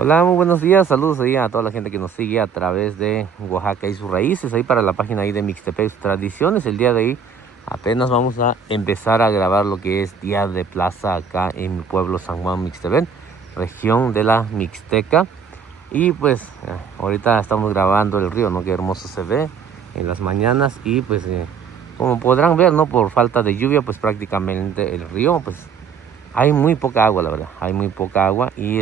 Hola, muy buenos días, saludos ahí a toda la gente que nos sigue a través de Oaxaca y sus raíces, ahí para la página ahí de Mixtepec Tradiciones. El día de hoy apenas vamos a empezar a grabar lo que es Día de Plaza acá en mi pueblo San Juan Mixtepec, región de la Mixteca. Y pues ahorita estamos grabando el río, ¿no? Qué hermoso se ve en las mañanas y pues como podrán ver, ¿no? Por falta de lluvia, pues prácticamente el río, pues hay muy poca agua, la verdad, hay muy poca agua y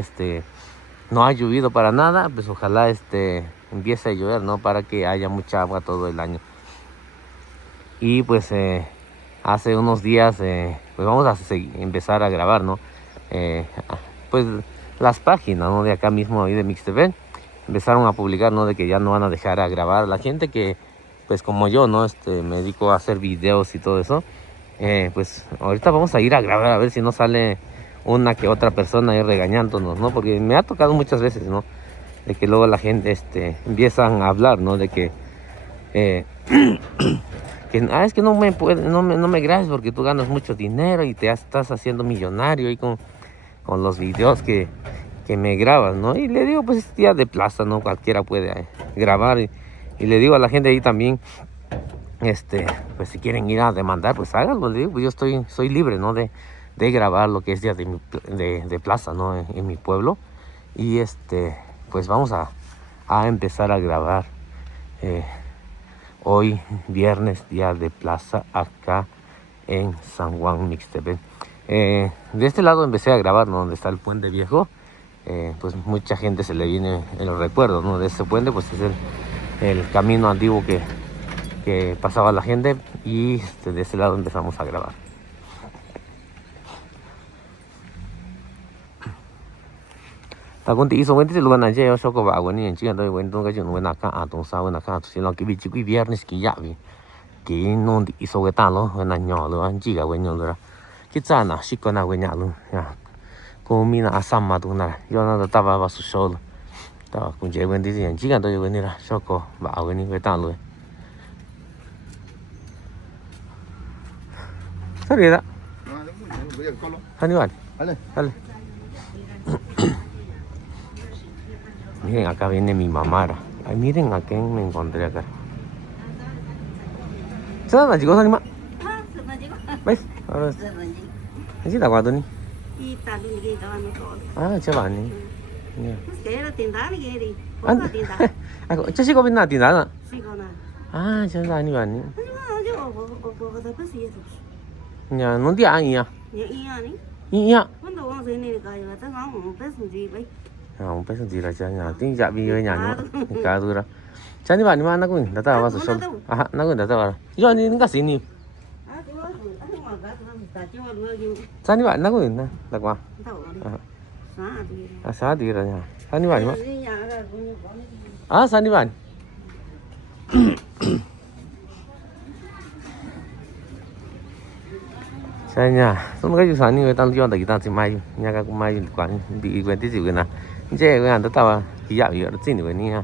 no ha llovido para nada, pues ojalá empiece a llover, ¿no? Para que haya mucha agua todo el año. Y pues hace unos días, pues vamos a empezar a grabar, ¿no? Pues las páginas, ¿no? De acá mismo, ahí de MixTV, empezaron a publicar, ¿no? De que ya no van a dejar a grabar. La gente que, pues como yo, ¿no? Me dedico a hacer videos y todo eso. Pues ahorita vamos a ir a grabar a ver si no sale una que otra persona ahí regañándonos, ¿no? Porque me ha tocado muchas veces, ¿no? De que luego la gente empiezan a hablar, ¿no? De que, eh, es que no me grabes porque tú ganas mucho dinero y te estás haciendo millonario y con los videos que me grabas, ¿no? Y le digo, pues es día de plaza, ¿no? Cualquiera puede grabar y le digo a la gente ahí también, pues si quieren ir a demandar, pues háganlo, le digo, pues yo soy libre, ¿no? De grabar lo que es día de plaza, ¿no? En mi pueblo. Y pues vamos a empezar a grabar hoy, viernes, día de plaza, acá en San Juan Mixtepec. De este lado empecé a grabar, ¿no? Donde está el puente viejo. Pues mucha gente se le viene el recuerdo, ¿no? De ese puente, pues es el camino antiguo que pasaba la gente y de ese lado empezamos a grabar. Ta con ti hizo buen ti lugar naje yo soko ba wani en chiga do wen don ga jun wen aka a don sa wen aka tu sin lo ki bi chi viernes ki ya bi ki non di iso ga ta lo wen na nyo lo an chi ga wen nyo lo ki za na shi ko na wen ya lo ya ko mi na asam ma tu na yo na da ta ba su so lo ta kun je wen di en chiga do wen ni la soko ba wen ni ga ta lo sa ri da sa ni wa dale. Miren, acá viene mi mamá. Ay, miren a quién me encontré acá. ¿Sabes la chica anima? ¿Ves? Ahora sí la guardo ni. Ah, chaval ni. Ako, kasi ko na tinda na. Ah, chaval ni ba ni? Ya, no dia ani ya. Iya. Un peso gì là cho nhà tiếng dạ bi nhà nó cả rồi đó cha ni bạn ni mà nó cũng đã tao vào số à nó cũng đã tao vào do ni nó cái gì cha ni bạn nó cũng là qua à sao đi rồi nha cha ni bạn ni mà à sao ni bạn saya nhà xong cái chuyện này người ta chọn tại người ta chỉ may nhà các cũng may quán bị quen tí gì cái nào chế cái hàng tao cái dạng gì đó xin được nha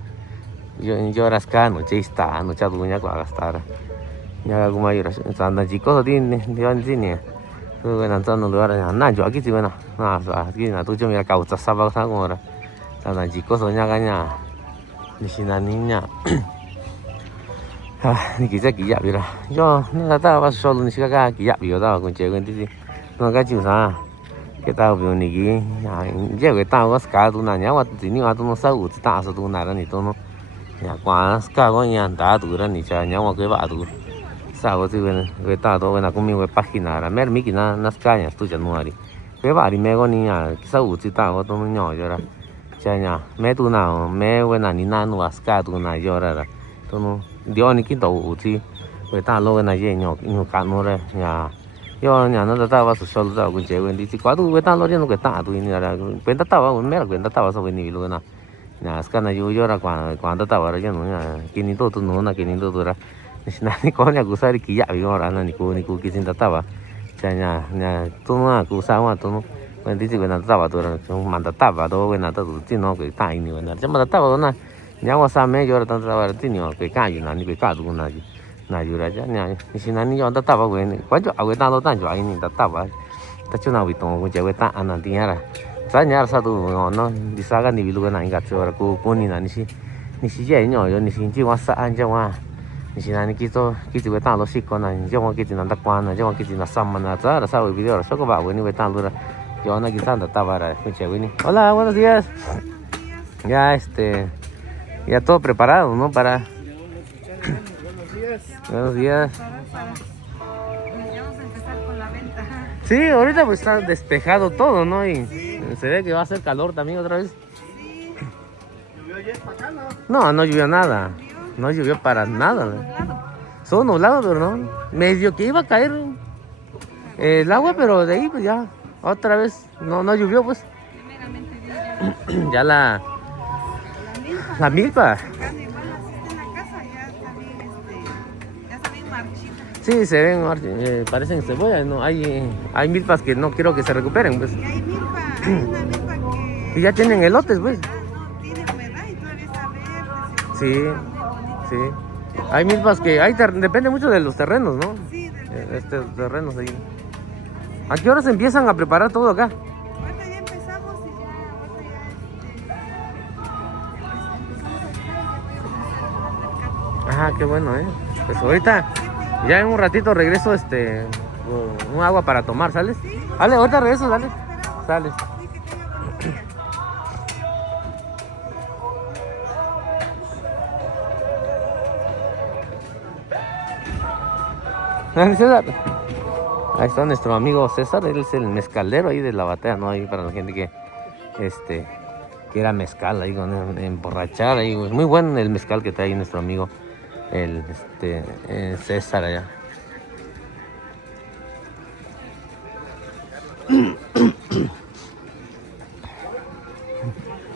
yo rascar no chista no chadu nya kwa gastar nhà cũng may rồi sản là chỉ có tin đi ăn gì nè cái nào chọn nó rồi na jo cái gì vậy nào na sao cái nào tôi cho mình cào chặt sao sao cũng rồi sản là chỉ có số nhà cái nhà đi xin anh nha ni kỳ cái dạng gì đó do nó tao vào số luôn cái dạng gì đó cũng chế quen tí gì nó cái chịu sao cái tao biểu này cái cái tao có ska tu na nhà chỉ ni tu nó sao chỉ ta sao tu na ra ni tu nó nhà quá ska có nhà ta tu ra ni cha nhà cái vợ tu sao cái tao tu cái nào cũng mình cái página ra mer mi cái na ska nhà tu chân mua đi cái vợ đi mẹ con ni nhà sao chỉ ta có tu nó nhỏ cho ra cha nhà mẹ tu nào mẹ cái nào ni na nu ska tu na cho ra tu nó điều này cái đầu chỉ cái tao lo cái này gì nhỏ nhỏ cạn nó ra yo nhà nó tao vào số tao cũng chế quên đi chỉ quá tu với tao lo nó cái tao tu này là quên tao vào mẹ là quên tao vào sao quên đi luôn à nhà cái này yo ra quan tao vào ra nó nhà cái này tu nó là cái này tu ra này có nhà cũng sai kỳ vậy rồi là này cô cái gì tao vào nhà tu nó cũng sao mà tu nó quên đi chỉ quên tao vào tu ra chúng mà tao vào đâu quên tao tu chỉ nó cái tai này là chứ mà tao vào nó nhà vào sao mẹ yo ra tao vào chỉ nó cái gì nó cái tu nó na yura ja nya si na ni yo ta ta ba we ni kwa jo awe ta lo ta jo ai ni ta ta ba ta chu na wi tong ko je we ta an na ti ya ra Extrañar sa tu no di saga ni bilu na ingat chora ku kuni na ni si ye nyo yo ni si ji wa sa an ja wa ni si na ni kito kiti we ta lo si ko na ni wa kiti na da kwa na wa kiti na sam na za ra sa we video ra so ko ba we ni we ta lu ra yo na kita da ta para escuche we ni hola buenos días ya ya todo preparado no para buenos días. Vamos a empezar con la venta. Sí, ahorita pues está despejado todo, ¿no? Y se ve que va a hacer calor también otra vez. Sí. ¿Llovió ayer para acá, no? No, no llovió nada. No llovió para nada. Nublado. Solo nublado, pero no. Medio que iba a caer el agua, pero de ahí pues ya otra vez no llovió pues. Primeramente Dios, ya Ya la milpa. la milpa. Casi igual así está en la casa, ya está bien, ya está bien marchita. Sí, se ven, parecen cebollas, ¿no? Hay milpas que no quiero que se recuperen, pues. Y hay milpa, hay una milpa que Y ya tienen elotes, pues. no tiene humedad y todavía está verde. Sí, Muy bonito. sí. Hay milpas que depende mucho de los terrenos, ¿no? Sí, del Terrenos ahí. ¿A qué horas empiezan a preparar todo acá? ahorita ya empezamos y ya, ahorita ya Ajá, qué bueno, ¿eh? Pues ahorita, ya en un ratito regreso, un agua para tomar, ¿sales? Dale, ahorita regreso, dale. Sales. sí, que tenga buen día. César. Ahí está nuestro amigo César, él es el mezcalero ahí de la batea, ¿no? Ahí para la gente que quiera mezcal ahí con emborrachar ahí. Es muy bueno el mezcal que trae nuestro amigo el César allá.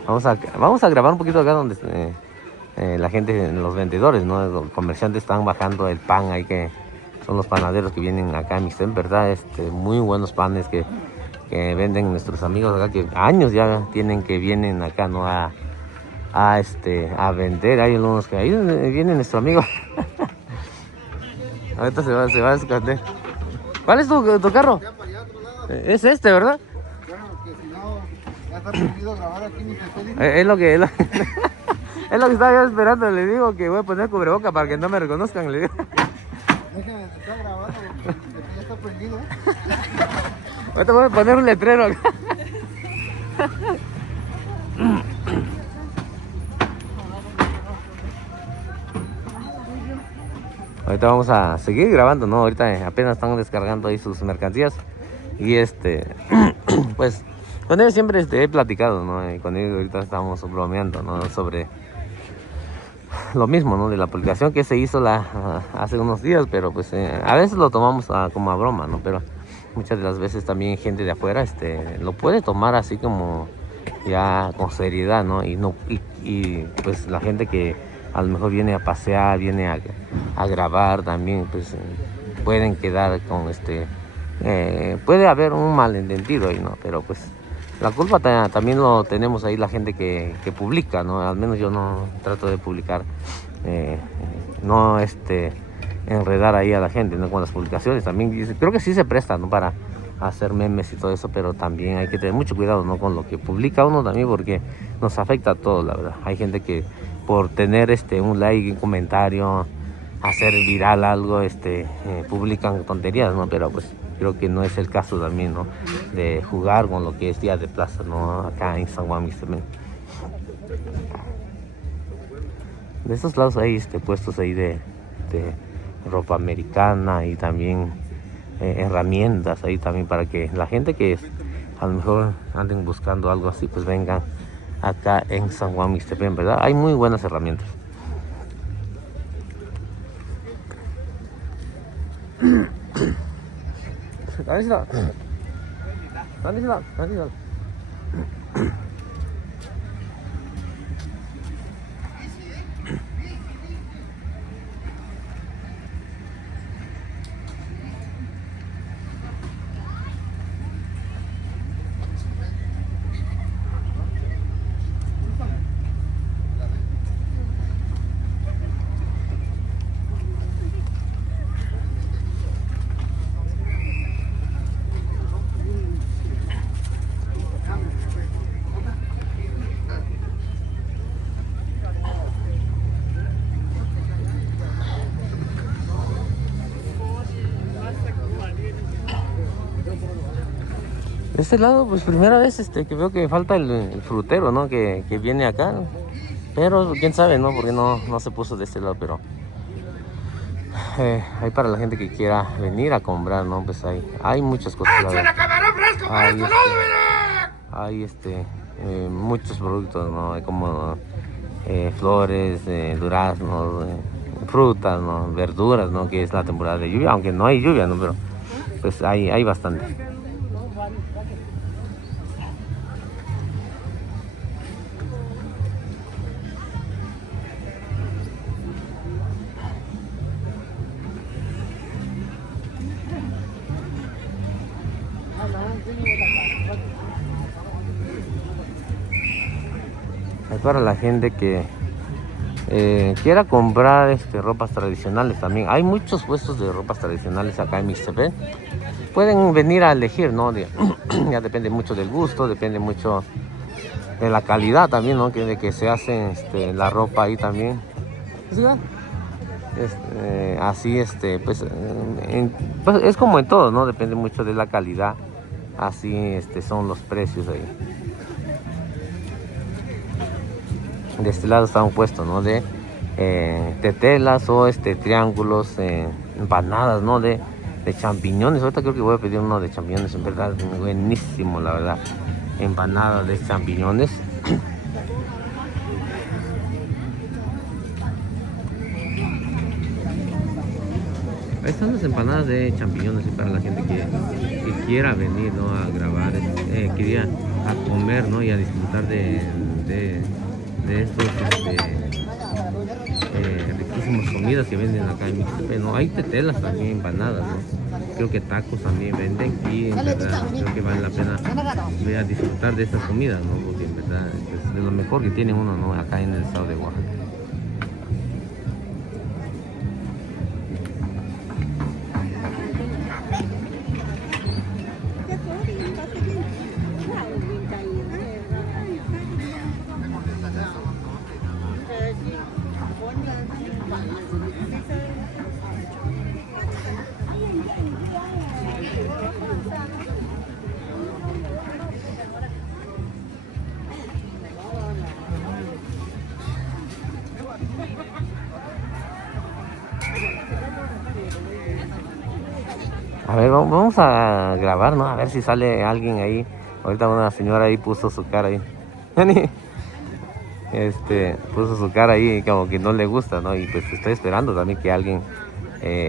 Vamos a grabar un poquito acá donde la gente, los vendedores, ¿no? Los comerciantes están bajando el pan ahí que son los panaderos que vienen acá en Mixtepec, ¿verdad? Muy buenos panes que venden nuestros amigos acá, que años ya tienen que vienen acá, ¿no? A vender. Hay unos que ahí viene nuestro amigo. Ahorita se va a esconder. ¿Cuál es tu carro? Ya para allá, otro lado. Es ¿verdad? Bueno, que si no, ya está prohibido grabar aquí ni se puede. Es lo que es lo que estaba yo esperando. Le digo que voy a poner cubreboca para que no me reconozcan. Le digo. Déjame, está grabando, porque ya está prohibido. Ahorita voy a poner un letrero acá. Ahorita vamos a seguir grabando, ¿no? Ahorita apenas están descargando ahí sus mercancías. Y pues con ellos siempre he platicado, ¿no? Y con ellos ahorita estamos bromeando, ¿no? Sobre lo mismo, ¿no? De la publicación que se hizo hace unos días, pero pues a veces lo tomamos como a broma, ¿no? Pero muchas de las veces también gente de afuera lo puede tomar así como ya con seriedad, ¿no? Y pues la gente que a lo mejor viene a pasear, viene a grabar también, pues pueden quedar con puede haber un malentendido ahí, ¿no? Pero pues la culpa también lo tenemos ahí la gente que publica, ¿no? Al menos yo no trato de publicar, no enredar ahí a la gente, ¿no? Con las publicaciones también creo que sí se presta, ¿no? Para hacer memes y todo eso, pero también hay que tener mucho cuidado, ¿no? Con lo que publica uno también, porque nos afecta a todos, la verdad. Hay gente que por tener un like, un comentario, hacer viral algo, publican tonterías, ¿no? Pero pues creo que no es el caso también, ¿no? De jugar con lo que es Día de Plaza, ¿no? Acá en San Juan Mixtepec. De estos lados hay puestos ahí de ropa americana y también herramientas ahí también para que la gente que a lo mejor anden buscando algo así, pues vengan acá en San Juan Mixtepec, ¿verdad? Hay muy buenas herramientas. De este lado, pues primera vez que veo que falta el frutero, ¿no? Que viene acá. Pero quién sabe, ¿no? Porque no se puso de este lado, pero hay para la gente que quiera venir a comprar, ¿no? Pues hay muchas cosas. Hay muchos productos, ¿no? Hay como flores, duraznos, frutas, ¿no? Verduras, ¿no? Que es la temporada de lluvia, aunque no hay lluvia, ¿no? Pero pues hay bastante. Hay para la gente que quiera comprar ropas tradicionales también. Hay muchos puestos de ropas tradicionales acá en Mixtepec. Pueden venir a elegir, ¿no? Ya depende mucho del gusto, depende mucho de la calidad también, ¿no? De que se hace la ropa ahí también. ¿Sí? Así, pues es como en todo, ¿no? Depende mucho de la calidad. Así son los precios ahí. De este lado está un puesto, ¿no? De tetelas o triángulos, empanadas, ¿no? De champiñones. Ahorita creo que voy a pedir uno de champiñones, en verdad, buenísimo, la verdad. Empanadas de champiñones. Ahí están las empanadas de champiñones para la gente que quiera venir, ¿no? A grabar, quería a comer, ¿no? Y a disfrutar de estos riquísimas comidas que venden acá en Mixtepec, ¿no? Hay tetelas también, empanadas, ¿no? Creo que tacos también venden y en verdad creo que vale la pena a disfrutar de estas comidas, ¿no? Porque en verdad es de lo mejor que tiene uno, ¿no? Acá en el estado de Oaxaca. A ver, vamos a grabar, ¿no? A ver si sale alguien ahí. Ahorita una señora ahí puso su cara ahí. Puso su cara ahí como que no le gusta, ¿no? Y pues estoy esperando también que alguien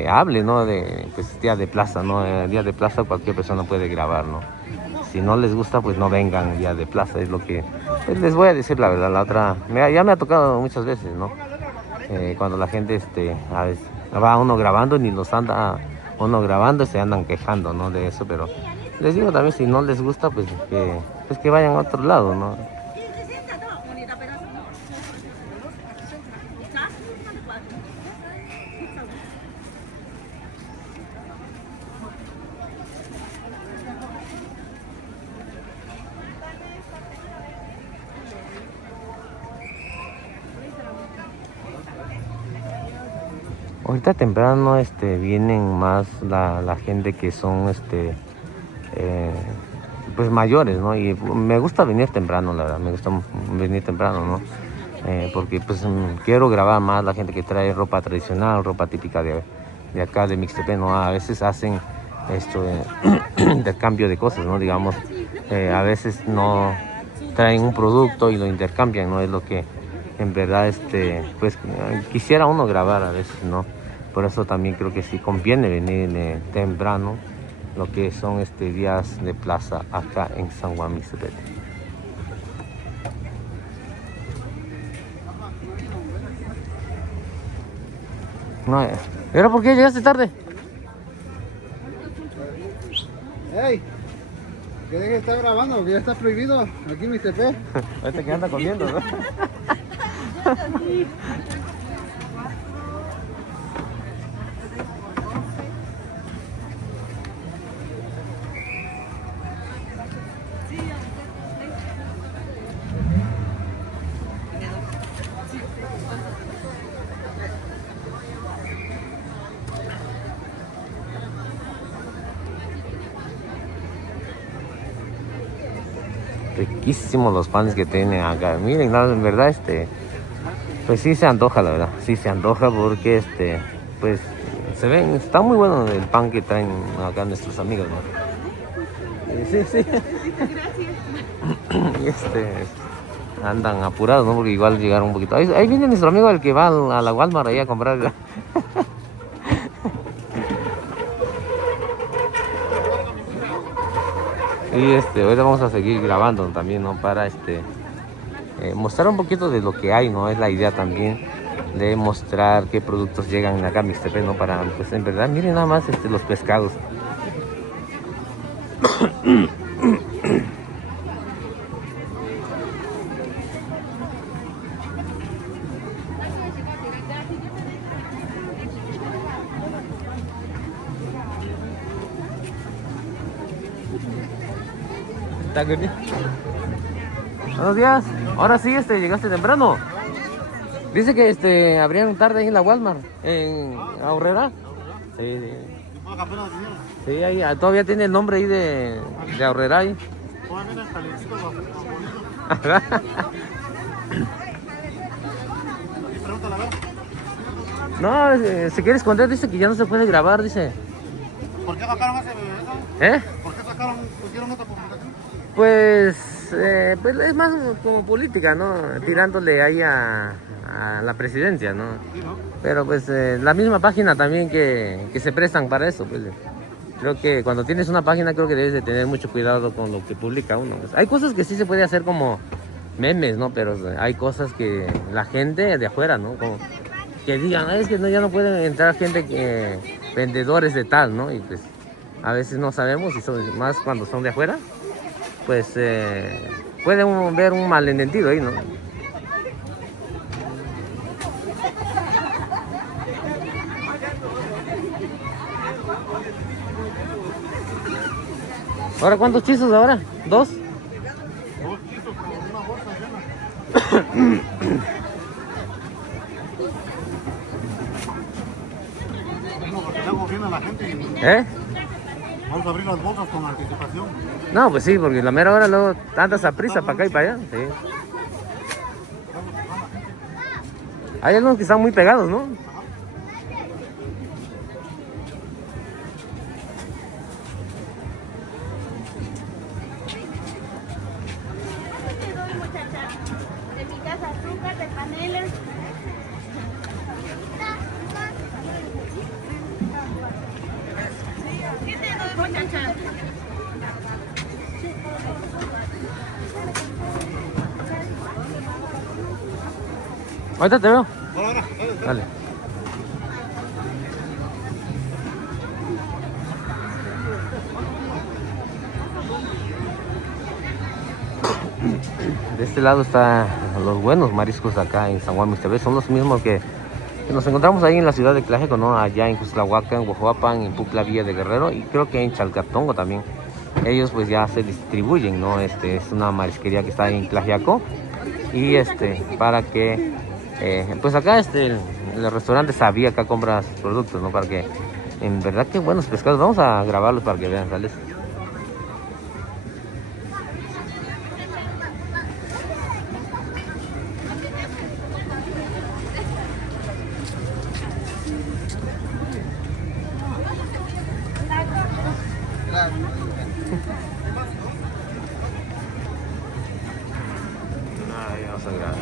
hable, ¿no? De pues día de plaza, ¿no? Día de plaza cualquier persona puede grabar, ¿no? Si no les gusta, pues no vengan día de plaza, es lo que pues, les voy a decir la verdad. La otra, ya me ha tocado muchas veces, ¿no? Cuando la gente a veces, va uno grabando ni los anda uno grabando, se andan quejando, ¿no? De eso, pero les digo también, si no les gusta, pues que vayan a otro lado, ¿no? Ahorita temprano vienen más la gente que son pues mayores, ¿no? Y me gusta venir temprano, la verdad, me gusta venir temprano, ¿no? Porque pues quiero grabar más la gente que trae ropa tradicional, ropa típica de acá de Mixtepec, ¿no? A veces hacen intercambio de cosas, ¿no? Digamos, a veces no traen un producto y lo intercambian, ¿no? Es lo que en verdad pues quisiera uno grabar a veces, ¿no? Por eso también creo que sí conviene venir temprano, lo que son días de plaza acá en San Juan Mixtepec. No, ¿pero por qué llegaste tarde? ¡Ey! ¿Qué deje de estar grabando? Porque ya está prohibido aquí en Mixtepec. Ahorita que anda comiendo, ¿no? Riquísimos los panes que tienen acá. Miren, no, en verdad, pues sí se antoja, la verdad. Sí se antoja porque, pues, se ven, está muy bueno el pan que traen acá nuestros amigos, ¿no? Sí, sí. Y andan apurados, ¿no? Porque igual llegaron un poquito. Ahí viene nuestro amigo el que va a la Walmart ahí a comprar. Y ahorita vamos a seguir grabando también, ¿no? Para mostrar un poquito de lo que hay, ¿no? Es la idea también de mostrar qué productos llegan acá a Mixtepec, ¿no? Para, pues en verdad, miren nada más los pescados. Buenos días. Ahora sí, llegaste temprano. Dice que abrieron tarde ahí en la Walmart, en Aurrera. Sí, sí. Sí, ahí todavía tiene el nombre ahí de Aurrera ahí. No, se quiere esconder, dice que ya no se puede grabar, dice. ¿Por qué sacaron ese ¿Eh? ¿Por qué pusieron otra publicación? Pues es más como política, ¿no? Tirándole ahí a la presidencia, ¿no? Sí, ¿no? Pero pues la misma página también que se prestan para eso, pues. Creo que cuando tienes una página creo que debes de tener mucho cuidado con lo que publica uno. Pues, hay cosas que sí se puede hacer como memes, ¿no? Pero hay cosas que la gente de afuera, ¿no? Como que digan, es que no, ya no pueden entrar gente vendedores de tal, ¿no? Y pues a veces no sabemos, y más cuando son de afuera, pues puede uno ver un malentendido ahí, ¿no? ¿Ahora cuántos chizos ahora? ¿Dos? 2 kilos con una bolsa llena. No, porque luego viene la gente y vamos a abrir las bolsas con anticipación. No, pues sí, porque la mera hora luego andas a prisa para acá y para allá. Sí. Hay algunos que están muy pegados, ¿no? De mi casa, azúcar, de panela. ¿Qué te doy, muchacha? Ahorita te veo. Ahora, Dale. De este lado están los buenos mariscos acá en San Juan Mixtepec. Son los mismos que nos encontramos ahí en la ciudad de Tlajeco, ¿no? Allá en Cuxtlahuacan, en Huajuapan, en Pucla, Villa de Guerrero y creo que en Chalcatongo también. Ellos pues ya se distribuyen, ¿no? Es una marisquería que está en Tlaxiaco y para que pues acá el restaurante Sabía acá compras productos, ¿no? Para que en verdad que buenos pescados. Vamos a grabarlos para que vean, ¿sales? Ay, vamos a grabar.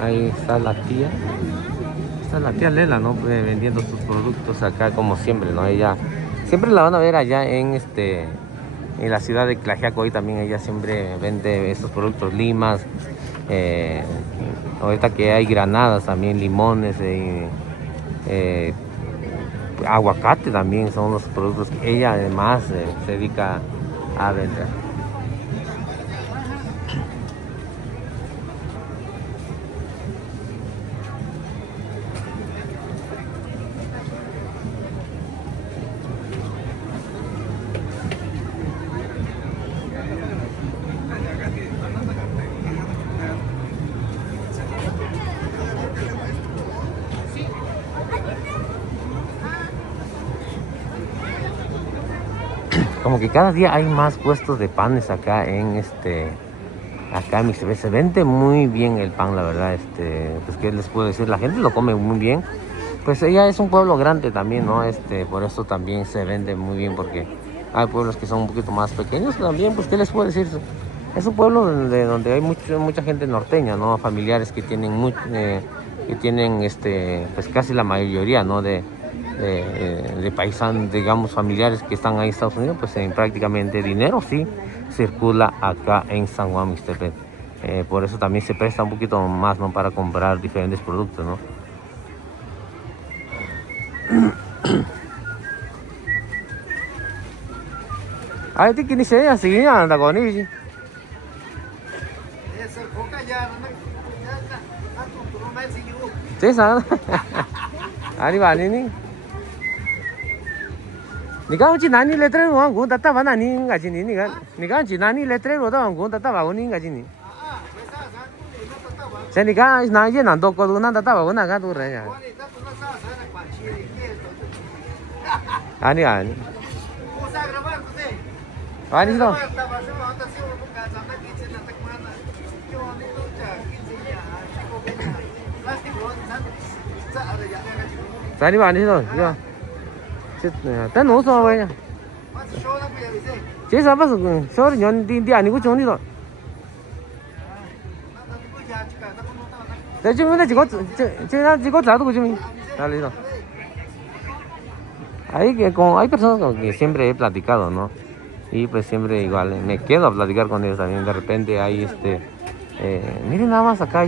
Ahí está la tía. Está la tía Lela, ¿no? Pues, vendiendo sus productos acá como siempre, ¿no? Ella siempre la van a ver allá en la ciudad de Tlaxiaco. Hoy también ella siempre vende estos productos, limas. Ahorita que hay granadas también, limones, aguacate también son los productos que ella además se dedica a vender. como que cada día hay más puestos de panes acá en acá en Mixtepec. Se vende muy bien el pan, la verdad. Pues qué les puedo decir, la gente lo come muy bien. Pues ella es un pueblo grande también, ¿no? Por eso también se vende muy bien, porque hay pueblos que son un poquito más pequeños también. Pues qué les puedo decir, es un pueblo donde hay mucha gente norteña, ¿no? Familiares que tienen pues casi la mayoría, ¿no? De paisanos, digamos, familiares que están ahí en Estados Unidos, pues prácticamente dinero sí circula acá en San Juan Mixtepec. Por eso también se presta un poquito más, ¿no? Para comprar diferentes productos, ¿no? Ay, ¿te quieres ir así? Anda con él. Sí, ¿sabes? Ari va, ni. Niga uchi nani letrero wa gun tata va nani nga chini niga uchi nani letrero da gun tata va uni nga chini. Se niga na ye nan do ko du nan tata va una ga du re ya. Ani. Ani do. Sani va ni do. Yo. Tan no so vậy nha. Chế sao bắt số nhận đi anh cũng trốn đi rồi. Thế chứ nó chỉ có trả thôi chứ mình. Dale no. Hay personas con que siempre he platicado, ¿no? Y pues siempre igual me quedo a platicar con ellos también. De repente hay miren nada más acá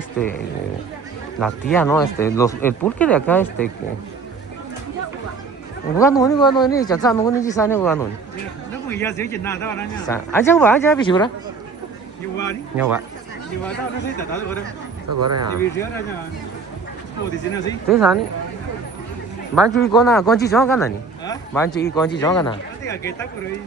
la tía, ¿no? El pulque de acá Guano ni chaksa no ni sane guano. No pues ya se llena da na nya. Aja bisura. Yuwani. Nyawa. Yuwa da no se ta da gore. Eso gore ya. Ti bi na nya. Ko di sine si. Te sani. Banchi kona konchi chonga nani. Ha? Banchi konchi chonga na. Ate ga ke ta gore.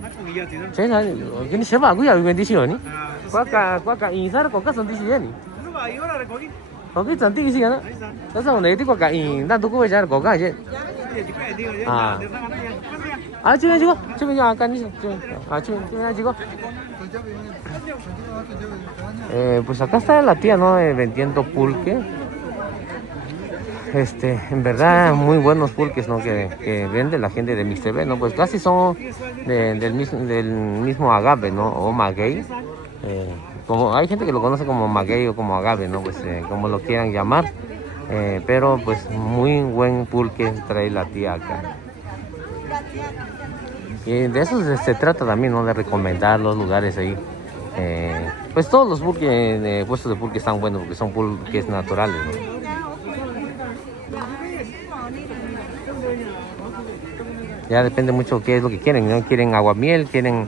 Na ko ya ti na. Te sani. Kini sheba guya wendi shoni. Ah. Kwaka insar ko kasan disi yani. No va yo la recogí. Oki santi isi yana. Ahí está. Sasa uneti kwaka dan tuku bejar ko ga je. Ah. Chico, ya acá ni. Chico. Pues acá está la tía, ¿no? Vendiendo pulque. En verdad, muy buenos pulques, ¿no? Que vende la gente de Mixtepec, ¿no? Pues casi son del mismo agave, ¿no? O maguey. Como hay gente que lo conoce como maguey o como agave, ¿no? Pues como lo quieran llamar. Pero pues muy buen pulque trae la tía acá. Y de eso se trata también, ¿no? De recomendar los lugares ahí. Pues todos los pulques, puestos de pulque están buenos porque son pulques naturales, ¿no? Ya depende mucho qué es lo que quieren, ¿no? Quieren aguamiel, quieren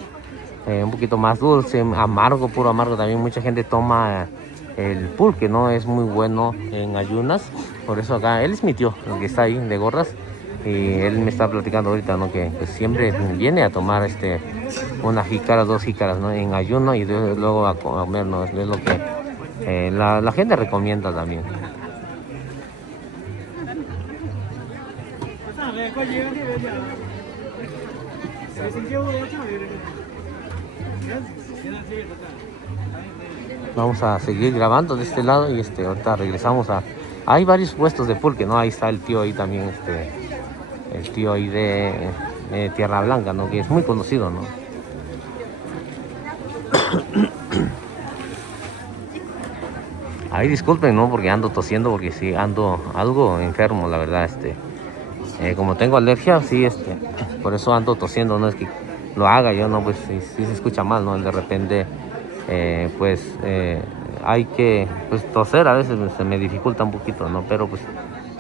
un poquito más dulce, amargo, puro amargo. También mucha gente toma el pulque, ¿no? Es muy bueno en ayunas. Por eso acá, él es mi tío, el que está ahí de gorras. Y él me está platicando ahorita, ¿no? Que pues, siempre viene a tomar una jícara, 2 jícaras, ¿no? En ayuno y luego a comer, ¿no? Es lo que la gente recomienda también. Vamos a seguir grabando de este lado y ahorita regresamos a... Hay varios puestos de pulque, ¿no? Ahí está el tío ahí también, el tío ahí de Tierra Blanca, ¿no? Que es muy conocido, ¿no? Ahí disculpen, ¿no? Porque ando tosiendo, porque sí, ando algo enfermo, la verdad, como tengo alergia, sí, por eso ando tosiendo, no es que lo haga yo, no, pues sí se escucha mal, ¿no? De repente, hay que, pues toser a veces se me dificulta un poquito, ¿no? Pero pues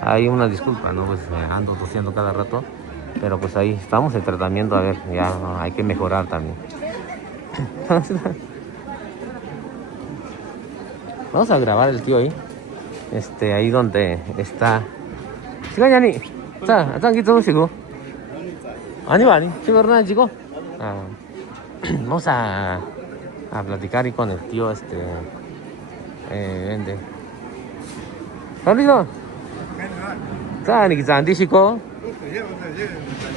hay una disculpa, ¿no? Pues ando tosiendo cada rato, pero pues ahí estamos en tratamiento, a ver, ya hay que mejorar también. Vamos a grabar el tío ahí, ahí donde está. 시간이 자, 짱기 조금씩고. 아니, chico, chico. Vamos a platicar y con el tío vende. ¿Listo? 자, ni que 안 드시고.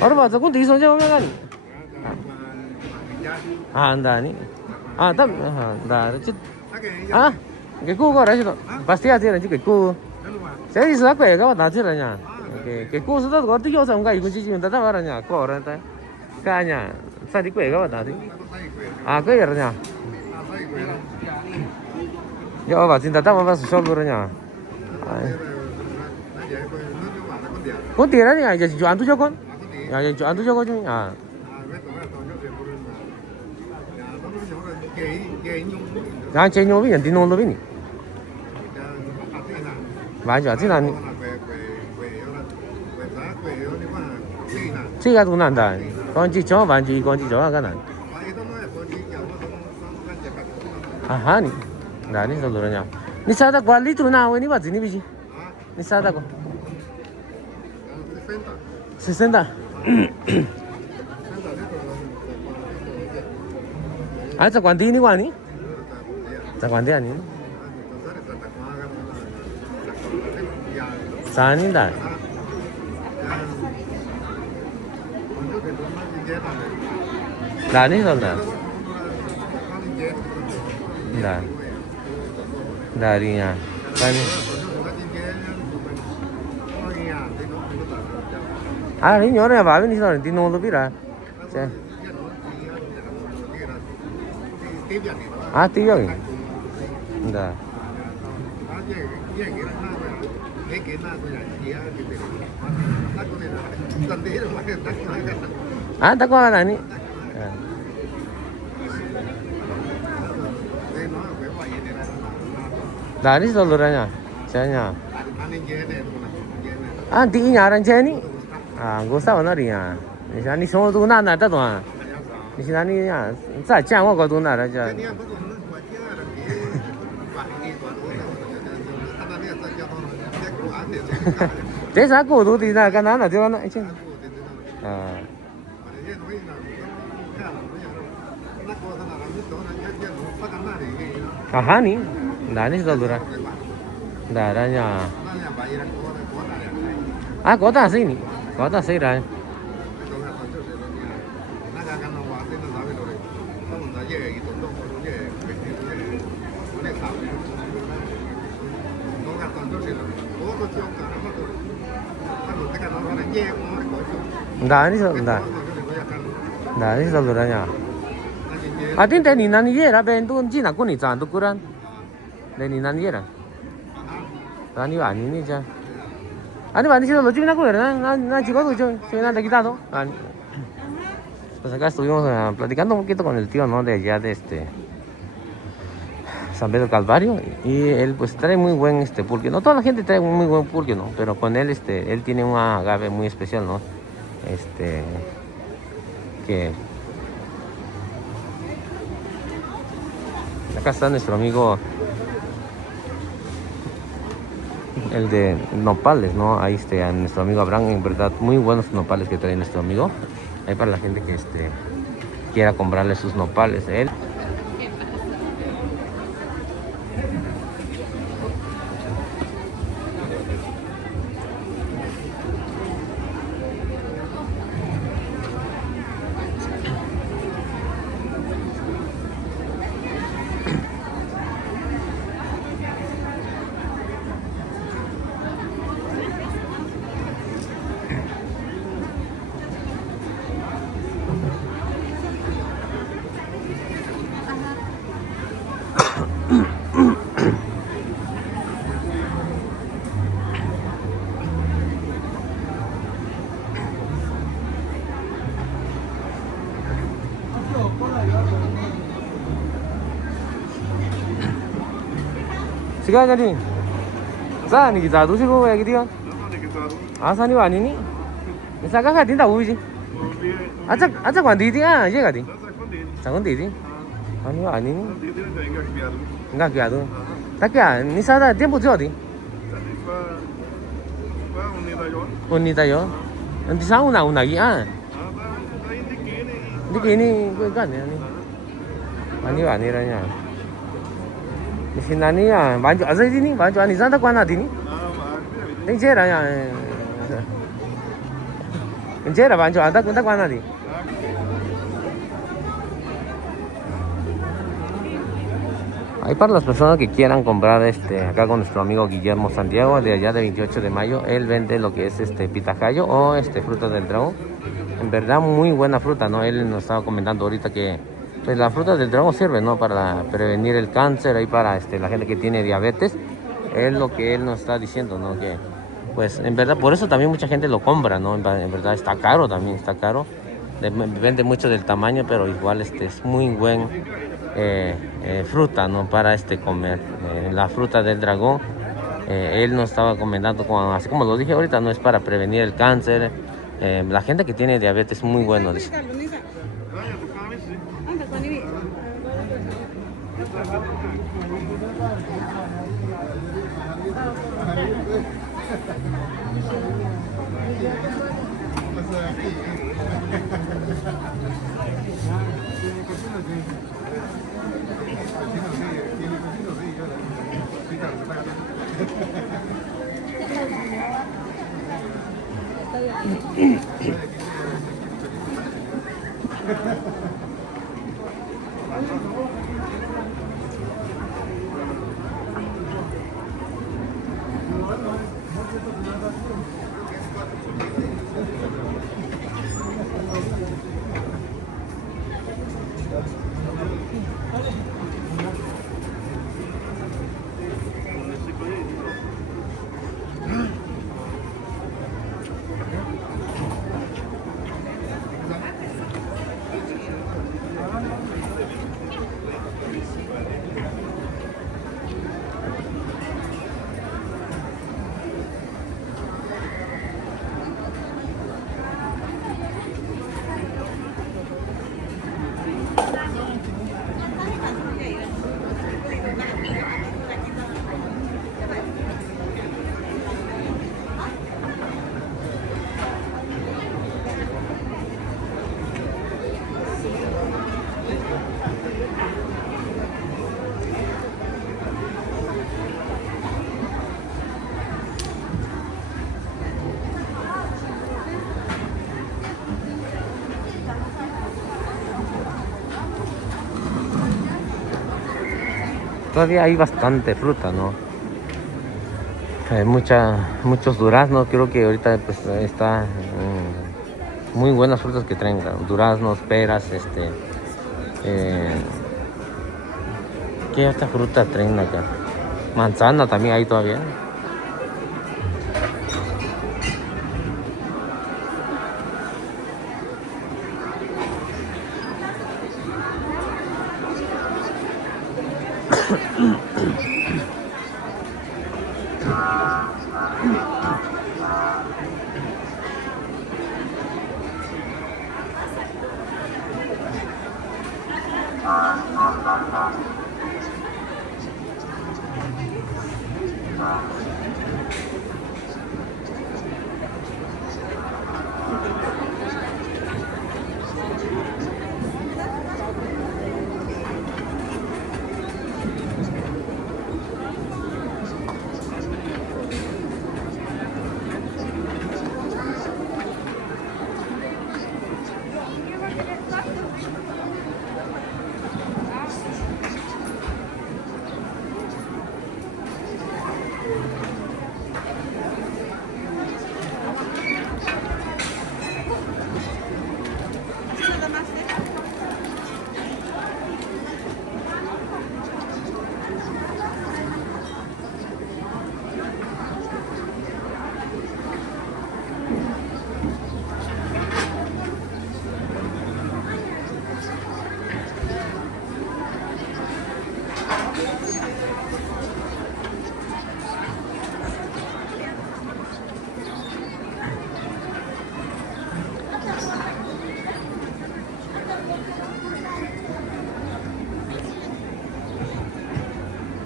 Ahora vas a contar eso ya, Anda, ni. Tam, da, à, cái cu có đấy chứ, pastilla tiene chứ cái cu. Sẽ đi sửa quẻ các bạn nói chứ là nhá. Cái cu rất có tích cực trong cái cũng chỉ mình ta bảo là nhá, có rồi ta. Cái nhá, sao đi quẻ các bạn nói chứ? Cái gì rồi nhá? Yo vào xin ta tao vào shop rồi nhá. Con tiền đấy nhá, giờ chỉ ăn tôi cho con. Giờ chỉ ăn tôi cho con chứ à. Chơi nhau với nhận tiền luôn với vài giờ thế nào thế cái cũng难的con chỉ cho vài chỉ con chỉ cho cái này ha ni đã ni sao rồi nhá ni sao ta quản lý tụi nào ni bắt gì ni bị gì ni sao ta có 60 à sao quản lý ni quản lý sao quản lý ni Sani da. Da ni sol da. Da. Da ri nha. Sani. Ni nhỏ này vào bên đi rồi đi nôn luôn biết à. Tiếp rồi. Da. Tak có là ni. Dari seluruhnya, saya. Di nyaran saya ni. Gak usah mana dia. Ni semua tu nak tu ah. Di sini ni ya, saya jangan kau tu nak aja. Thế sao cổ thu thì là cái nào cho nó chứ ni đã ni sao rồi đã ra nhà có ta xây rồi Dah ni selalu dah. Adin teh ni nani ye lah, ben tu Cina aku ni cantik kuran. Deh ni nani ye lah. Nani wani ni je. Ani wani selalu Cina aku lah, na chico tu Cina de quitado. Pues acá estuvimos platicando un poquito con el tío, ¿no? De allá de San Pedro Calvario, y él pues trae muy buen pulque. No toda la gente trae un muy buen pulque, ¿no? Pero con él él tiene un agave muy especial, ¿no? Que acá está nuestro amigo, el de nopales, ¿no? Ahí a nuestro amigo Abraham, en verdad muy buenos nopales que trae nuestro amigo. Ahí para la gente que quiera comprarle sus nopales a él. Siga jadi. Saan ni kita tu sih kau yang kita. Asal ni wani ni. Misalkan kau tinta uji. Acak mandi dia, je kau ti. Jangan ti. Ani wani ni. Enggak kaya tu. Tak kaya. Ni sada tiempo jauh ti. Unita yo. Nanti sa una lagi ah. Di kini kan ni. Ani wani ranya. Di sini ni ya, banyak asal di ni, banyak ni sana kuana di ni. Ini cerah ya, ini cerah banyak ada kuana di. Ahí para las personas que quieran comprar acá con nuestro amigo Guillermo Santiago, de allá de 28 de mayo, él vende lo que es pitahaya o fruta del dragón. En verdad muy buena fruta, ¿no? Él nos estaba comentando ahorita que pues la fruta del dragón sirve, ¿no? Para prevenir el cáncer, ahí para la gente que tiene diabetes. Es lo que él nos está diciendo, ¿no? Que pues en verdad por eso también mucha gente lo compra, ¿no? En verdad está caro también, está caro. Depende mucho del tamaño, pero igual es muy buen fruta, ¿no? Para comer. La fruta del dragón, él nos estaba comentando, así como lo dije ahorita, no es para prevenir el cáncer. La gente que tiene diabetes es muy bueno. Dice. Todavía hay bastante fruta, ¿no? Hay muchos duraznos. Creo que ahorita pues está muy buenas frutas que traen. Duraznos, peras, ¿qué otra fruta traen acá? Manzana también hay todavía.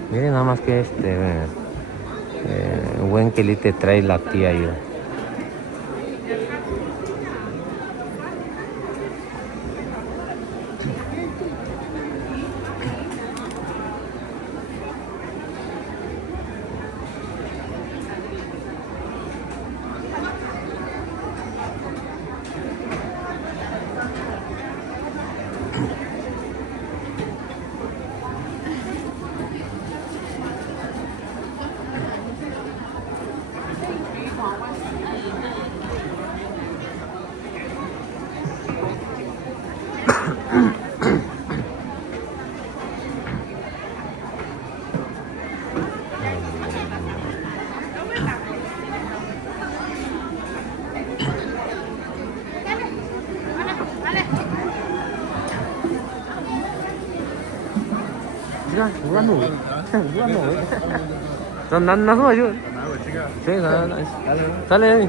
Miren nada más que buen quelite trae la tía ahí. siya. Ano? Ano? So, nasa yun. Sige, sale.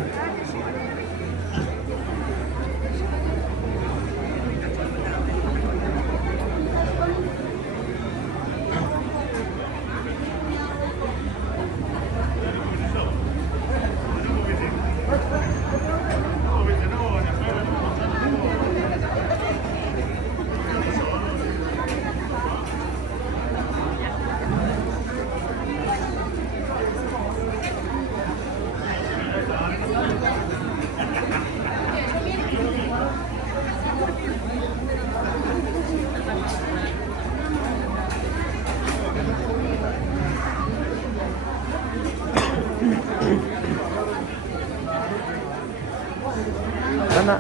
Sana.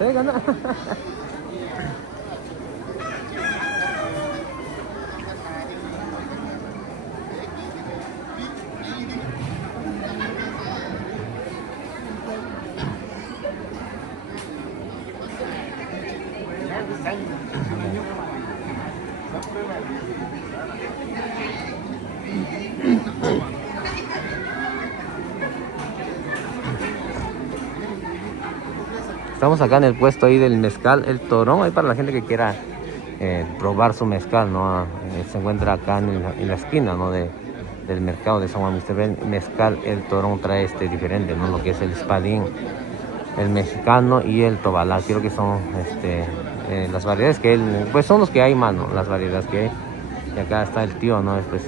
Teka na. Estamos acá en el puesto ahí del mezcal, el Torón, ahí para la gente que quiera probar su mezcal, ¿no? Se encuentra acá en la esquina, ¿no? Del mercado de San Juan. Usted ve el mezcal, el Torón trae diferente, ¿no? Lo que es el espadín, el mexicano y el tobalá. Creo que son las variedades que él, pues son los que hay más, ¿no? Las variedades que hay. Y acá está el tío, ¿no? Pues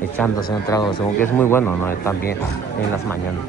echándose un trago, según que es muy bueno, ¿no? También en las mañanas.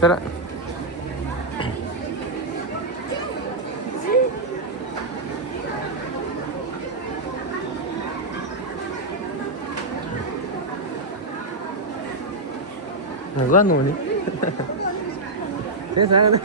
Espera. Nagano ni. Saya sana.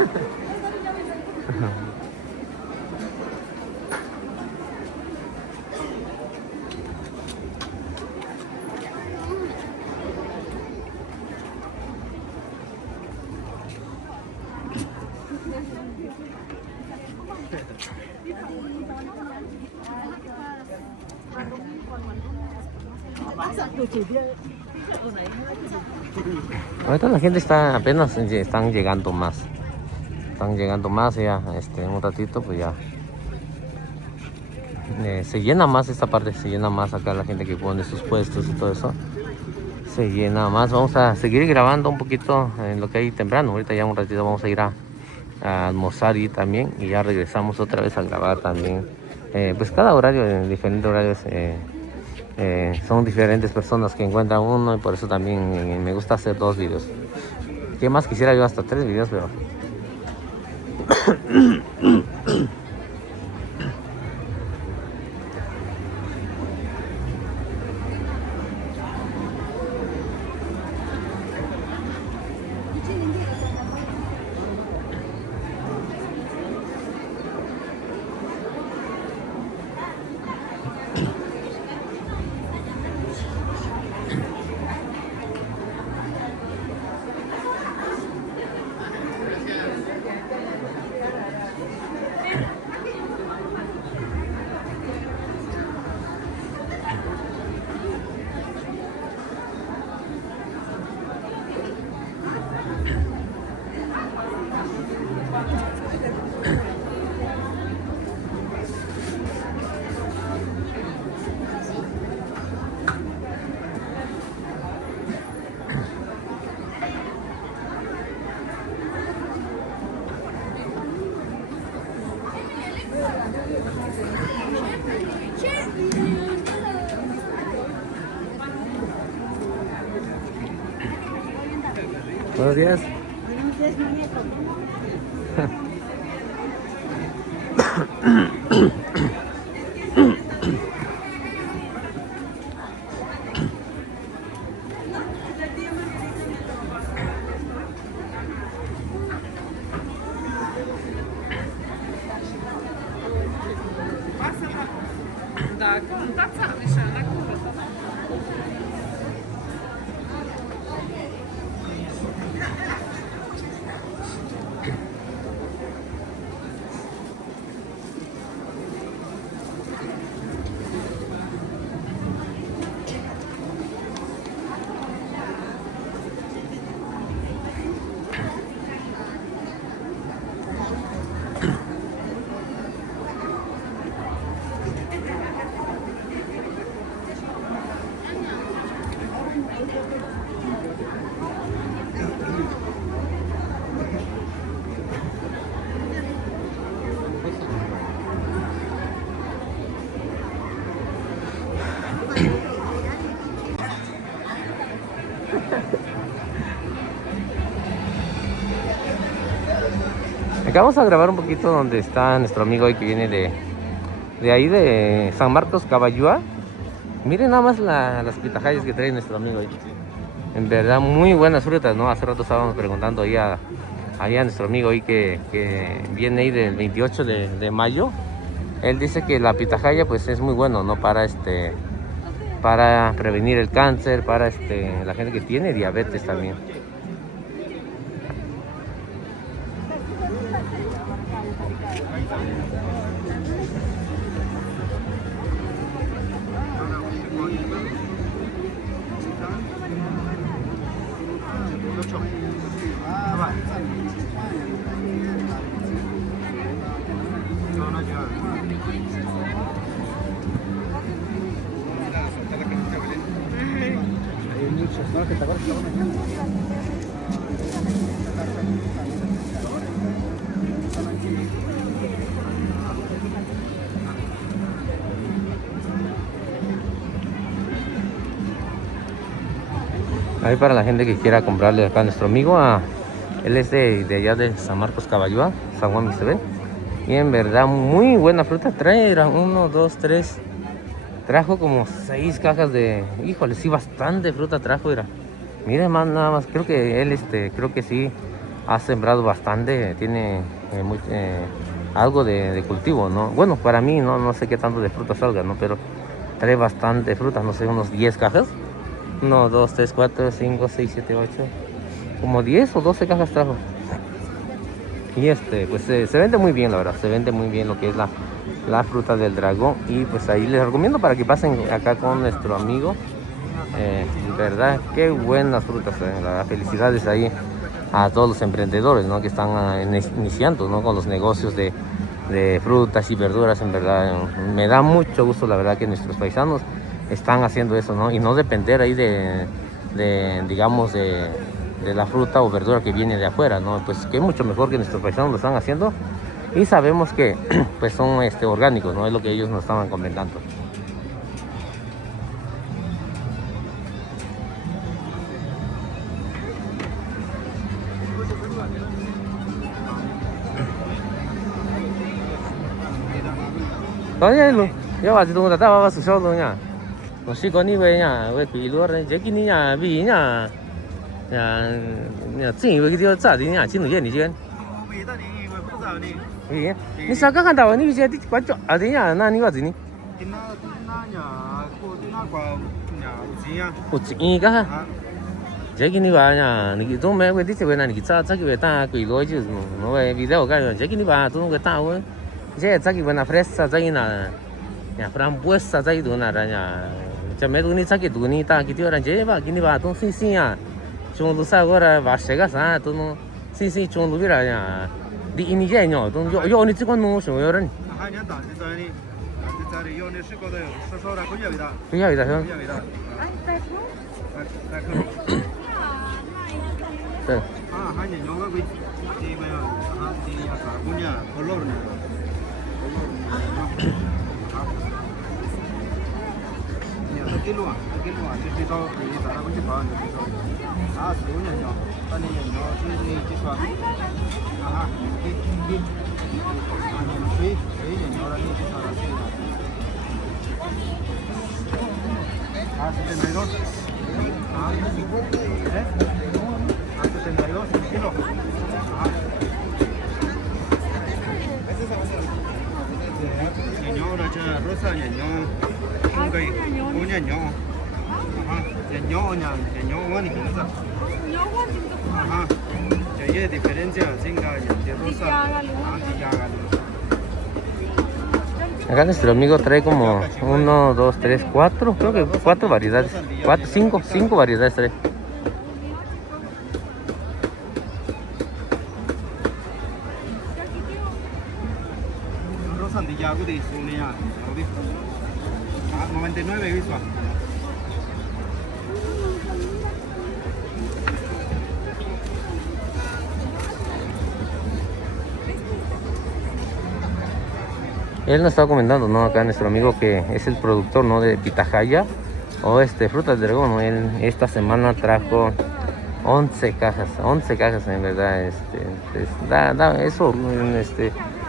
Ahorita la gente está apenas están llegando más. Están llegando más ya, en un ratito pues ya. Se llena más esta parte, se llena más acá la gente que pone sus puestos y todo eso. Se llena más. Vamos a seguir grabando un poquito en lo que hay temprano. Ahorita ya un ratito vamos a ir a almorzar y también. Y ya regresamos otra vez a grabar también. Pues cada horario, en diferentes horarios, son diferentes personas que encuentran uno. Y por eso también me gusta hacer 2 videos. ¿Qué más quisiera yo? Hasta 3 videos, pero... Buenos días. Da, contața, așa, la cură. Acá vamos a grabar un poquito donde está nuestro amigo hoy que viene de ahí de San Marcos, Caballúa. Miren nada más las pitahayas que trae nuestro amigo hoy. En verdad muy buenas frutas, ¿no? Hace rato estábamos preguntando ahí a nuestro amigo hoy que viene ahí del 28 de mayo. Él dice que la pitahaya pues es muy bueno, ¿no? Para prevenir el cáncer, para la gente que tiene diabetes también. Hay muchos, ¿no? Que te acuerdas que estaban Ahí para la gente que quiera comprarle acá a nuestro amigo, él es de allá de San Marcos, Caballúa, San Juan Mixtepec. Y en verdad muy buena fruta trae, 1, 2, 3, trajo como 6 cajas de, híjole, sí, bastante fruta trajo, era. Miren más, nada más, creo que él, creo que sí ha sembrado bastante, tiene algo de cultivo, ¿no? Bueno, para mí no sé qué tanto de fruta salga, ¿no? Pero trae bastante fruta, no sé, unos 10 cajas. 1, 2, 3, 4, 5, 6, 7, 8, como 10 o 12 cajas trajo. Y pues se vende muy bien, la verdad, se vende muy bien lo que es la fruta del dragón. Y pues ahí les recomiendo para que pasen acá con nuestro amigo verdad, qué buenas frutas. Las felicidades ahí a todos los emprendedores, ¿no? Que están iniciando, ¿no? Con los negocios de frutas y verduras. En verdad, me da mucho gusto, la verdad, que nuestros paisanos están haciendo eso, ¿no? Y no depender ahí digamos, de la fruta o verdura que viene de afuera, ¿no? Pues que es mucho mejor que nuestros paisanos lo están haciendo y sabemos que pues son orgánicos, ¿no? Es lo que ellos nos estaban comentando. Tanya lu, ya wajib tunggu tata bawa susah lu nya. Masih kau ni wehnya, weh piluar ni, jadi ni nya, binya, nya, cing weh kita cah di nya, cing lu je ni je. 味道你会不知道你。 Iya, ni saka kan tahu ni bisa di kuat ada nya, na ni kuat ni. 今那呀，过那个呀，有钱啊。 Uci kah? 啊， Jadi ni bahaya, ni kita mai weh di sini ni kita cak weh tak kuilo je, no weh video kan, jadi ni bahaya tu kita tahu. Jadi cak weh na fresa cak na, ya frambuesa cak itu na ranya. Cuma tu ni cak itu ni tak kita orang jadi bah, kini bah tu sisi ya, cuma tu saya orang bahasa sah tu no sisi cuma tu biranya. Di ini je nyo, tu yo ni cikgu nu semua orang. 还人打的在你，在你有的是个的，说了可以味道， Iya dah 可 kan. 以味道， Ay, taco. 来看。 Tuh. Ah, hanya nyawa gue. Di mana? Ah, di apa? Punya kolor ni. Ni ada kilo ah. Jadi tahu ini cara macam mana gitu. Ah, semuanya nyawa. Tadi nyawa sini kisah. Ah, di. Ini nyawa ni kisah sini. Ah, 72. Ah, eh? 72 kilo. Nhỏ đó chứ, rosa nhỏ, không cây, punya nhỏ, nhỏ quá thì cũng sao? Hay diferencia, cinca, de rosa, Acá nuestro amigo trae como 1, 2, 3, 4, creo que 4 variedades, 4, 5 variedades trae. Santiago de Sonia, 99 visual. Él nos estaba comentando, ¿no? Acá nuestro amigo que es el productor, ¿no? De pitahaya o frutas de dragón, ¿no? Él esta semana trajo 11 cajas en verdad, pues, eso,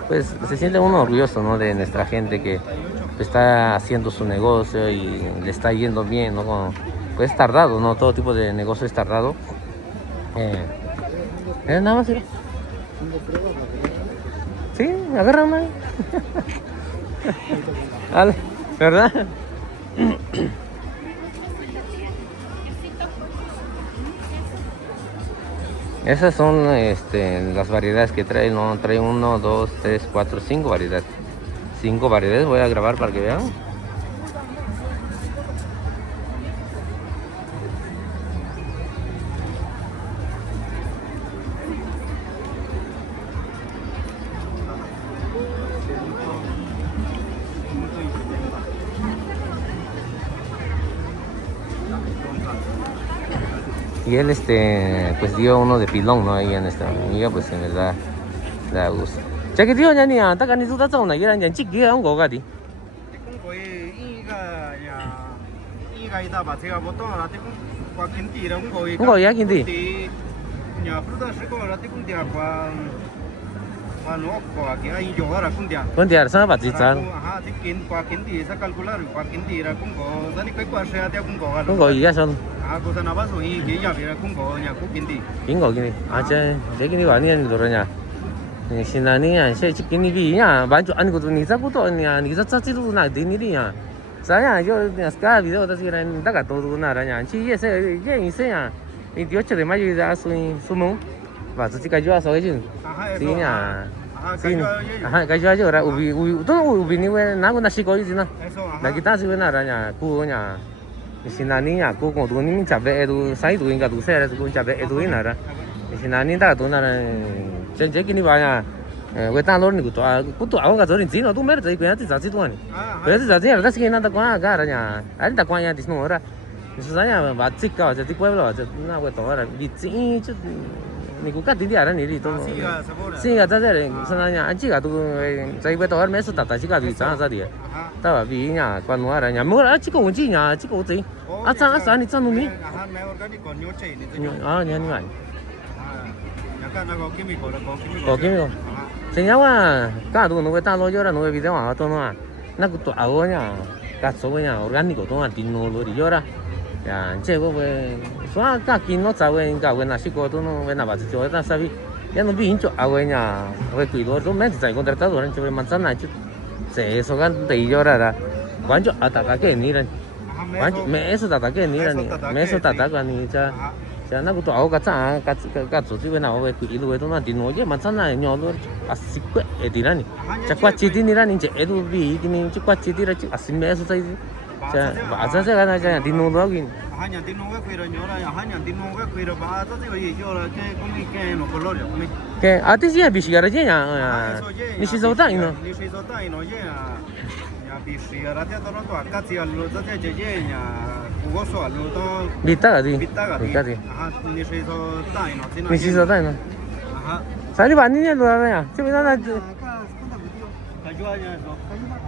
pues se siente uno orgulloso, ¿no? De nuestra gente que está haciendo su negocio y le está yendo bien, ¿no? Pues es tardado, ¿no? Todo tipo de negocio es tardado. Nada más, ¿sí? Sí, agarra una. Vale, ¿verdad? Esas son las variedades que trae, ¿no? Trae 1, 2, 3, 4, 5 variedades. 5 variedades, voy a grabar para que vean. Y él pues dio uno de pilón, ¿no? Ahí a nuestra amiga, pues en verdad da gusto. Ya que tío, ya ni a taca ni tú estás una, ya ni chiquilla un gogati. Cũng có 이가 이다봐 제가 보통 라떼 과 긴디라 cũng có Không có giá kinh đi. nhà fruta sẽ có latte cũng dia qua nó qua cái ai vô ra cũng dia Con tía, sao bà chỉ sao? ha thì kín qua kín sa calcular qua kín ra cũng có giá ni cái qua sẽ dia cũng có Không có gì ra sao? có sa nào số ý cái nhà về cũng có nhà cũng kín đi Kinh có kinh đi. À chứ, cái kinh đi vào niên rồi nha. Xin là niên, sẽ chỉ kinh đi vì nha, bán chỗ ăn của tụi mình sao cũng tốt nha, mình rất chắc chắn là đến đi nha. Sao nha, yo cái video ta chỉ là tất cả todo na ra nha, chỉ ये से nha, 28 de mayo ya su mong, và chỉ cái chỗ sao cái chứ, tí nha. Sí, ajá, que yo ahora todo ubi ni we na una chico dice na. La kita si we na ra nha, ku nha. Sinani ya cô cũng tụi mình chả về tụi sai tụi cả tụi xe là tụi chả về tụi này ra Sinani ta tụi này trên cái này vào nhà người ta luôn của tụi ông cả rồi thì nó tụi mấy cái cái gì gì tụi này cái gì gì là cái gì nó ta qua cả rồi nhà anh ta qua nhà thì nó ra sao nhà bà chích cả thì quay rồi nó quay to rồi bị chích chứ mình cũng cắt đi ra này đi tôi xin cả ra đây sao nhà anh chỉ cả tụi sai quay to mấy số tạt chỉ cả thì sao ra đi ta bảo vì nhà quan hóa ra nhà mua ra chỉ có một chi nhà chỉ có gì sao sao này sao nó mi nhà như vậy có cái gì thế nhau à cả tụi nó người ta lo cho là nó video à tôi nó nó cũng tụi áo nha cả số nhà organic của tôi là tin nó lo đi cho ra ya chế có về xóa cả kín nó sao về cả về nào xí có tôi nó về nào bảo cho ta sao vậy ya nó bị hình cho áo nhà về quỷ lo tôi mấy thì contratado rồi cho về manzana chứ sẽ số cái tỷ cho ra quán chỗ ở tại cái này này quán chỗ mẹ số tại cái này này mẹ số tại cái này cha nó cũng tụi áo cả số chứ bên nào về quỷ lo tôi nó tin nói chứ manzana nhỏ luôn xí quẹt thì này chắc qua chi tin này chứ edu bị cái này chứ qua chi tin là chứ xí mẹ số tại cha bà cha cái này cha tin nói cái hanya tin nunggu kira nyora ya hanya tin nunggu kira bahasa sih bagi nyora ke no color ya kami ke artis ya bisa gara nya ni si sota ino ni si sota ino ya bisa gara dia tono to akasi alu to je nya kugoso alu to bita gadi ni si sota ino ni si sota ino aha sali bani ni lo ya coba nana kajua nya so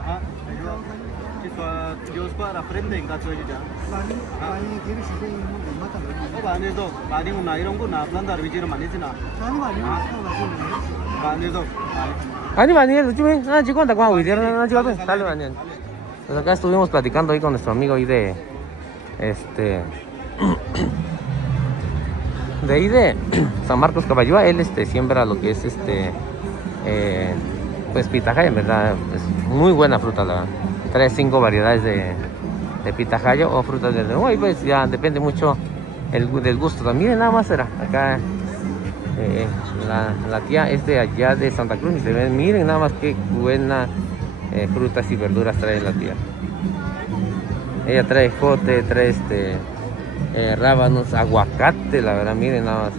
aha kajua Dios para frente en caso de ya. 반에서 많이 오나 이런 거나 플란다르 위치로 많이 지나. 반에서 많이 요즘에 지금 anda con Wider 지금 dale mañana. Pues acá estuvimos platicando ahí con nuestro amigo ahí de ahí de San Marcos Caballúa. Él siembra lo que es pues pitahaya, en verdad es muy buena fruta, la verdad. Trae 5 variedades de pitahaya o frutas de nuevo, y pues ya depende mucho del gusto también. Nada más era acá la tía es de allá de Santa Cruz y se ven, miren nada más qué buena frutas y verduras trae la tía. Ella trae jote, trae rábanos, aguacate, la verdad, miren nada más.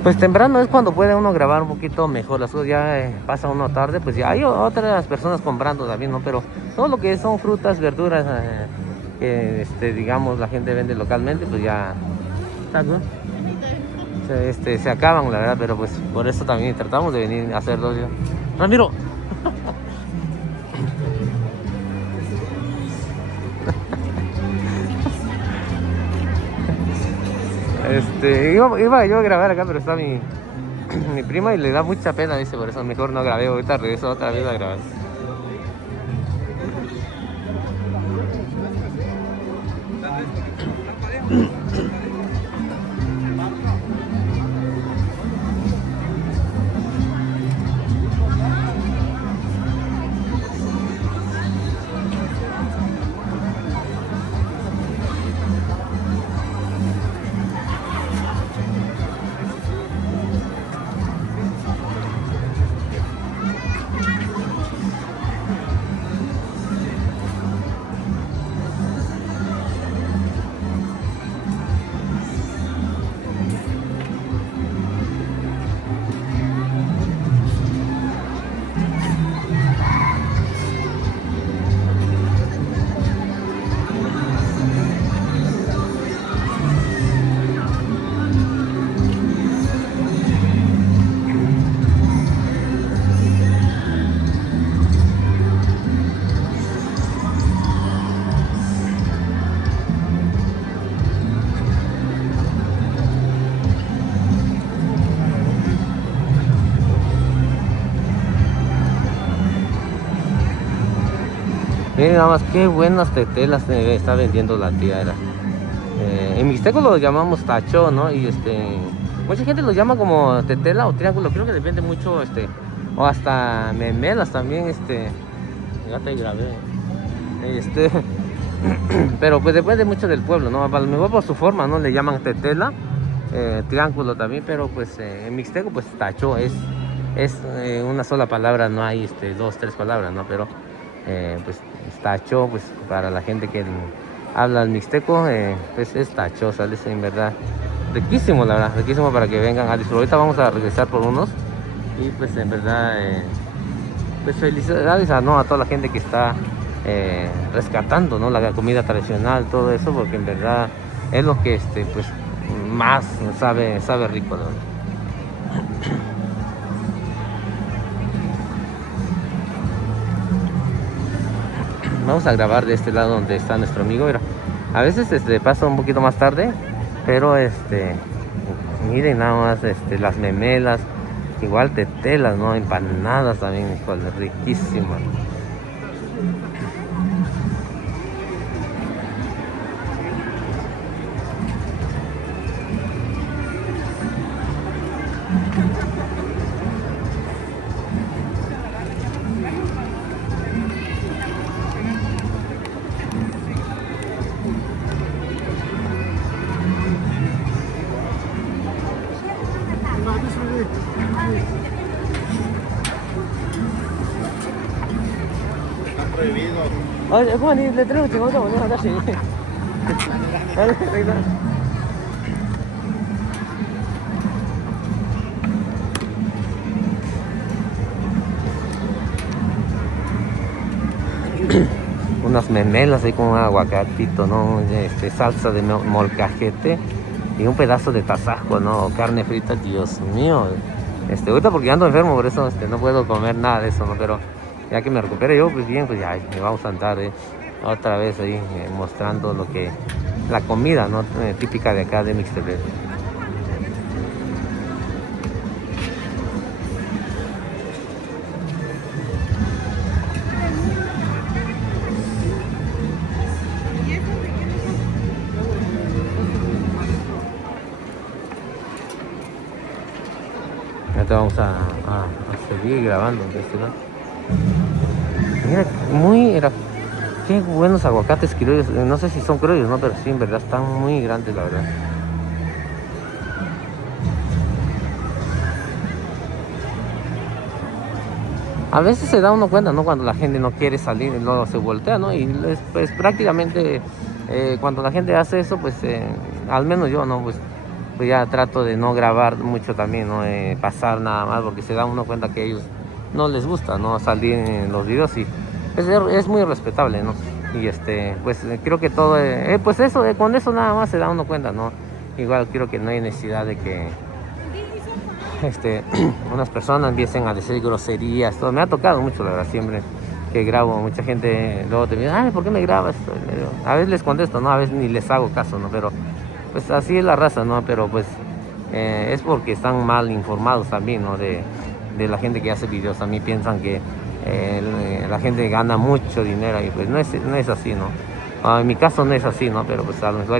Pues temprano es cuando puede uno grabar un poquito mejor las cosas, ya pasa uno tarde, pues ya hay otras personas comprando también, ¿no? Pero todo lo que son frutas, verduras, que digamos la gente vende localmente, pues ya se acaban, la verdad, pero pues por eso también tratamos de venir a hacer dos. Ramiro. Iba yo a grabar acá, pero está mi prima y le da mucha pena, dice, por eso mejor no grabé. Ahorita regreso otra vez a grabar. Miren nada más qué buenas tetelas está vendiendo la tía. En mixteco lo llamamos tacho, ¿no? Y mucha gente lo llama como tetela o triángulo. Creo que depende mucho, o hasta memelas también, ya te grabé. Pero pues depende mucho del pueblo, ¿no? A lo mejor por su forma, ¿no? Le llaman tetela, triángulo también, pero pues en mixteco pues tacho es una sola palabra, no hay dos, tres palabras, ¿no? Pero pues tacho, pues para la gente que habla el mixteco, pues es tacho, ¿sales? En verdad, riquísimo, la verdad, riquísimo para que vengan a disfrutar. Ahorita vamos a regresar por unos y pues en verdad, pues felicidades a toda la gente que está rescatando, ¿no? La comida tradicional, todo eso, porque en verdad es lo que pues más sabe rico, ¿no? Vamos a grabar de este lado donde está nuestro amigo. Mira, a veces pasa un poquito más tarde, pero miren nada más las memelas, igual tetelas, ¿no? Empanadas también, híjole, riquísimas. Prohibido. ¿Cómo ni le traigo chingota? No, acá sí. Unas memelas ahí con un aguacatito, ¿no? Salsa de molcajete y un pedazo de tasajo, ¿no? Carne frita, Dios mío. Ahorita porque ando enfermo, por eso no puedo comer nada de eso, ¿no? Pero ya que me recupere yo, pues bien, pues ya me vamos a andar otra vez ahí mostrando la comida, ¿no? Típica de acá de Mixtepec. Ahorita vamos a seguir grabando de este lado. Mira, qué buenos aguacates criollos. No sé si son criollos, ¿no? Pero sí, en verdad están muy grandes, la verdad. A veces se da uno cuenta, ¿no? Cuando la gente no quiere salir, luego se voltea, ¿no? Y pues prácticamente cuando la gente hace eso, pues al menos yo, ¿no? Pues ya trato de no grabar mucho también, ¿no? Pasar nada más, porque se da uno cuenta que a ellos no les gusta, ¿no? Salir en los videos y es muy respetable, ¿no? Y pues creo que todo, pues eso, con eso nada más se da uno cuenta, ¿no? Igual creo que no hay necesidad de que unas personas empiecen a decir groserías, todo. Me ha tocado mucho, la verdad, siempre que grabo, mucha gente luego te dice, ay, ¿por qué me grabas? A veces les contesto, ¿no? A veces ni les hago caso, ¿no? Pero pues así es la raza, ¿no? Pero pues es porque están mal informados también, ¿no? De la gente que hace videos. También piensan que la gente gana mucho dinero y pues no es así, ¿no? En mi caso no es así, ¿no? Pero pues a lo mejor